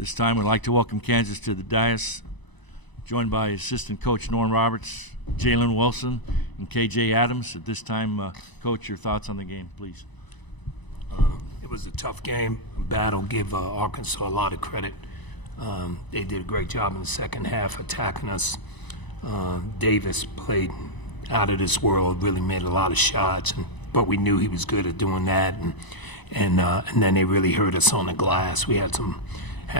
This time we'd like to welcome Kansas to the dais, joined by assistant coach Norm Roberts, Jalen Wilson, and KJ Adams. At this time, Coach, your thoughts on the game, please. It was a tough game, a battle. Give Arkansas a lot of credit. They did a great job in the second half attacking us. Davis played out of this world, really made a lot of shots, but we knew he was good at doing that. And then they really hurt us on the glass. We had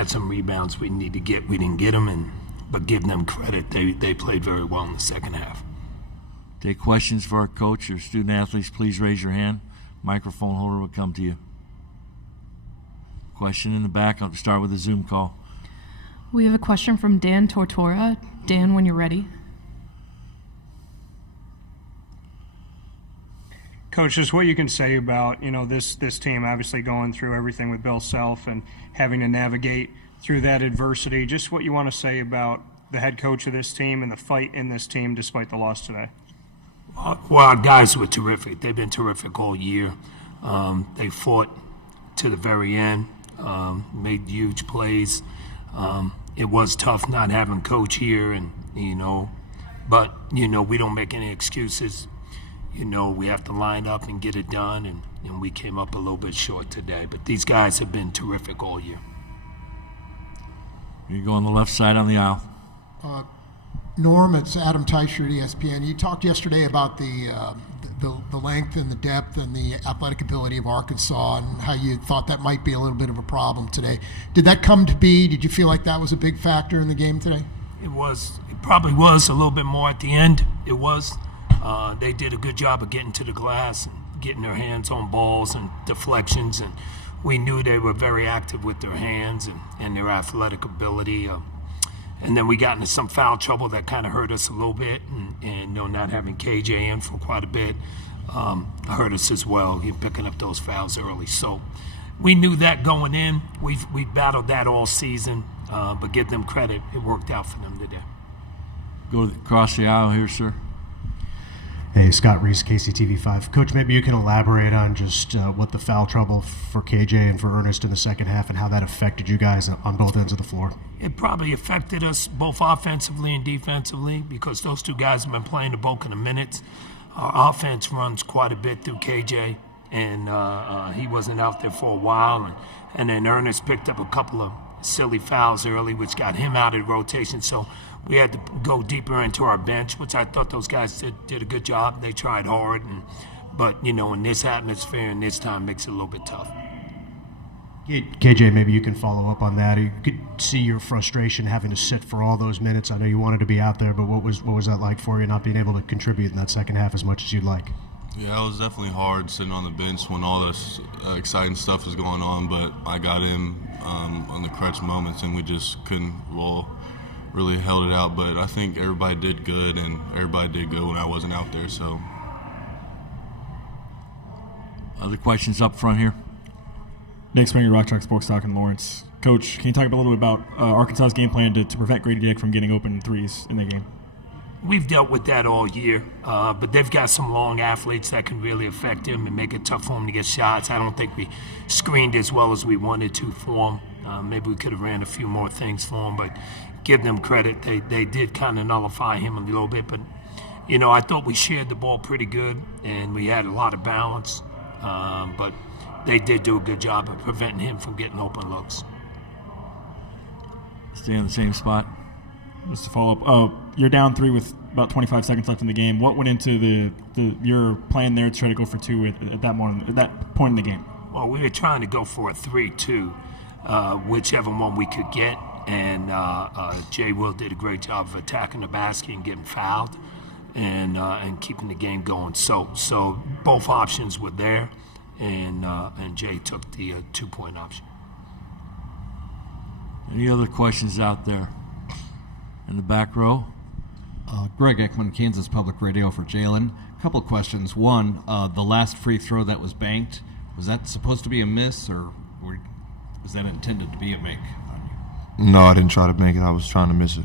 some rebounds we need to get. We didn't get them, but give them credit. They played very well in the second half. Take questions for our coach or student athletes. Please raise your hand. Microphone holder will come to you. Question in the back. I'll start with a Zoom call. We have a question from Dan Tortora. Dan, when you're ready. Coach, just what you can say about, this team obviously going through everything with Bill Self and having to navigate through that adversity. Just what you want to say about the head coach of this team and the fight in this team despite the loss today. Well, our guys were terrific. They've been terrific all year. They fought to the very end, made huge plays. It was tough not having Coach here, but we don't make any excuses. We have to line up and get it done, and we came up a little bit short today. But these guys have been terrific all year. You go on the left side on the aisle. Norm, it's Adam Teicher at ESPN. You talked yesterday about the length and the depth and the athletic ability of Arkansas and how you thought that might be a little bit of a problem today. Did that come to be? Did you feel like that was a big factor in the game today? It was. It probably was a little bit more at the end. It was. They did a good job of getting to the glass and getting their hands on balls and deflections, and we knew they were very active with their hands and their athletic ability. And then we got into some foul trouble that kind of hurt us a little bit, and not having KJ in for quite a bit hurt us as well, picking up those fouls early. So we knew that going in. We battled that all season, but give them credit. It worked out for them today. Go across the aisle here, sir. Hey, Scott Reese, KCTV5. Coach, maybe you can elaborate on just what the foul trouble for KJ and for Ernest in the second half and how that affected you guys on both ends of the floor. It probably affected us both offensively and defensively because those two guys have been playing the bulk of the minutes. Our offense runs quite a bit through KJ, and he wasn't out there for a while. And then Ernest picked up a couple of silly fouls early, which got him out of the rotation. So we had to go deeper into our bench, which I thought those guys did a good job. They tried hard, but in this atmosphere and this time makes it a little bit tough. KJ, maybe you can follow up on that. You could see your frustration having to sit for all those minutes. I know you wanted to be out there, but what was that like for you, not being able to contribute in that second half as much as you'd like? Yeah, it was definitely hard sitting on the bench when all this exciting stuff was going on, but I got in on the crutch moments, and we just couldn't roll. Really held it out, but I think everybody did good, and everybody did good when I wasn't out there. So, other questions up front here? Nick Springer, Rock Chalk Sports Talk in Lawrence. Coach, can you talk a little bit about Arkansas's game plan to prevent Grady Dick from getting open threes in the game? We've dealt with that all year, but they've got some long athletes that can really affect him and make it tough for him to get shots. I don't think we screened as well as we wanted to for him. Maybe we could have ran a few more things for him, but give them credit. They did kind of nullify him a little bit, but I thought we shared the ball pretty good and we had a lot of balance, but they did do a good job of preventing him from getting open looks. Stay in the same spot. Just to follow up, you're down 3 with about 25 seconds left in the game. What went into your plan there to try to go for 2 at that point in the game? Well, we were trying to go for a 3-2, whichever one we could get. And Jay Will did a great job of attacking the basket and getting fouled and keeping the game going. So both options were there, and Jay took the 2-point option. Any other questions out there? In the back row? Greg Ekman, Kansas Public Radio for Jalen. A couple of questions. One, the last free throw that was banked, was that supposed to be a miss, or was that intended to be a make? No, I didn't try to make it. I was trying to miss it.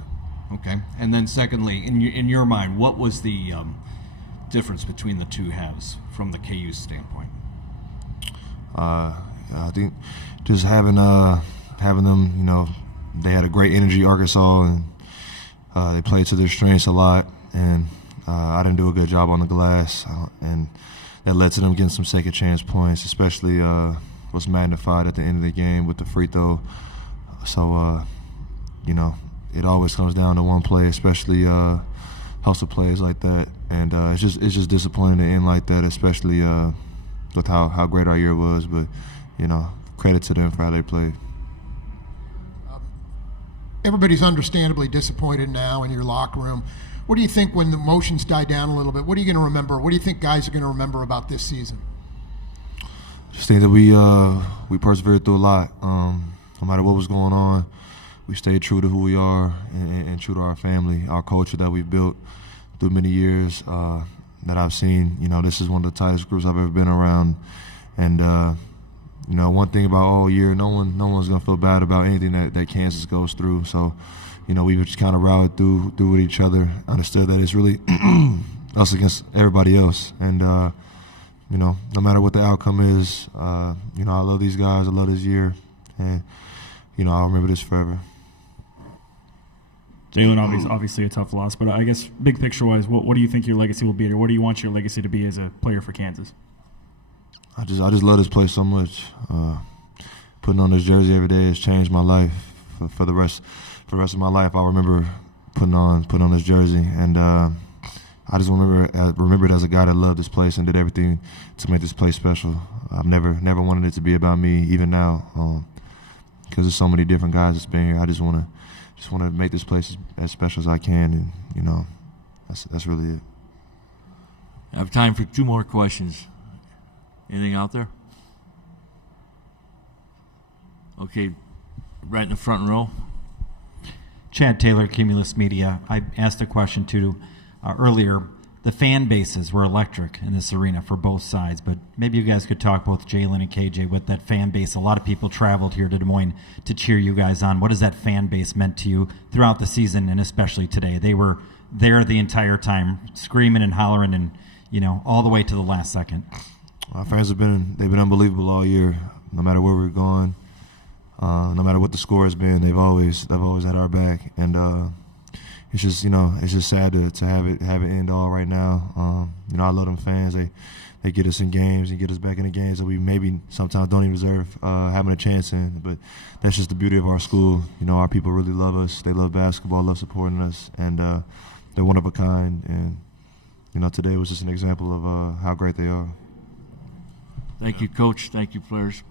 Okay. And then secondly, in your mind, what was the difference between the two halves from the KU standpoint? I think just having them, they had a great energy, Arkansas, and they played to their strengths a lot. And I didn't do a good job on the glass, and that led to them getting some second chance points, especially was magnified at the end of the game with the free throw. So, it always comes down to one play, especially hustle plays like that. And it's just disappointing to end like that, especially with how great our year was. But, credit to them for how they played. Everybody's understandably disappointed now in your locker room. What do you think when the emotions die down a little bit? What are you going to remember? What do you think guys are going to remember about this season? Just think that we persevered through a lot. No matter what was going on, we stayed true to who we are and true to our family, our culture that we've built through many years that I've seen. This is one of the tightest groups I've ever been around. And, one thing about all year, no one's going to feel bad about anything that Kansas goes through. So, we just kind of rallied through with each other, understood that it's really us against everybody else. And, no matter what the outcome is, I love these guys. I love this year. And, I'll remember this forever. Jalen, obviously a tough loss, but I guess big picture-wise, what do you think your legacy will be, or what do you want your legacy to be as a player for Kansas? I just love this place so much. Putting on this jersey every day has changed my life for the rest of my life. I'll remember putting on this jersey, and I just remember it as a guy that loved this place and did everything to make this place special. I've never wanted it to be about me, even now, because there's so many different guys that's been here. I just want to make this place as special as I can, and that's really it. I have time for 2 more questions. Anything out there? Okay, right in the front row. Chad Taylor, Cumulus Media. I asked a question too earlier. The fan bases were electric in this arena for both sides, but maybe you guys could talk, both Jalen and KJ, with that fan base. A lot of people traveled here to Des Moines to cheer you guys on. What has that fan base meant to you throughout the season and especially today? They were there the entire time, screaming and hollering, and all the way to the last second. Our fans they've been unbelievable all year. No matter where we're going, no matter what the score has been, they've always had our back. And it's just sad to have it end all right now. I love them fans. They get us in games and get us back in the games that we maybe sometimes don't even deserve having a chance in. But that's just the beauty of our school. Our people really love us. They love basketball, love supporting us, and they're one of a kind. And today was just an example of how great they are. Thank you, Coach. Thank you, players.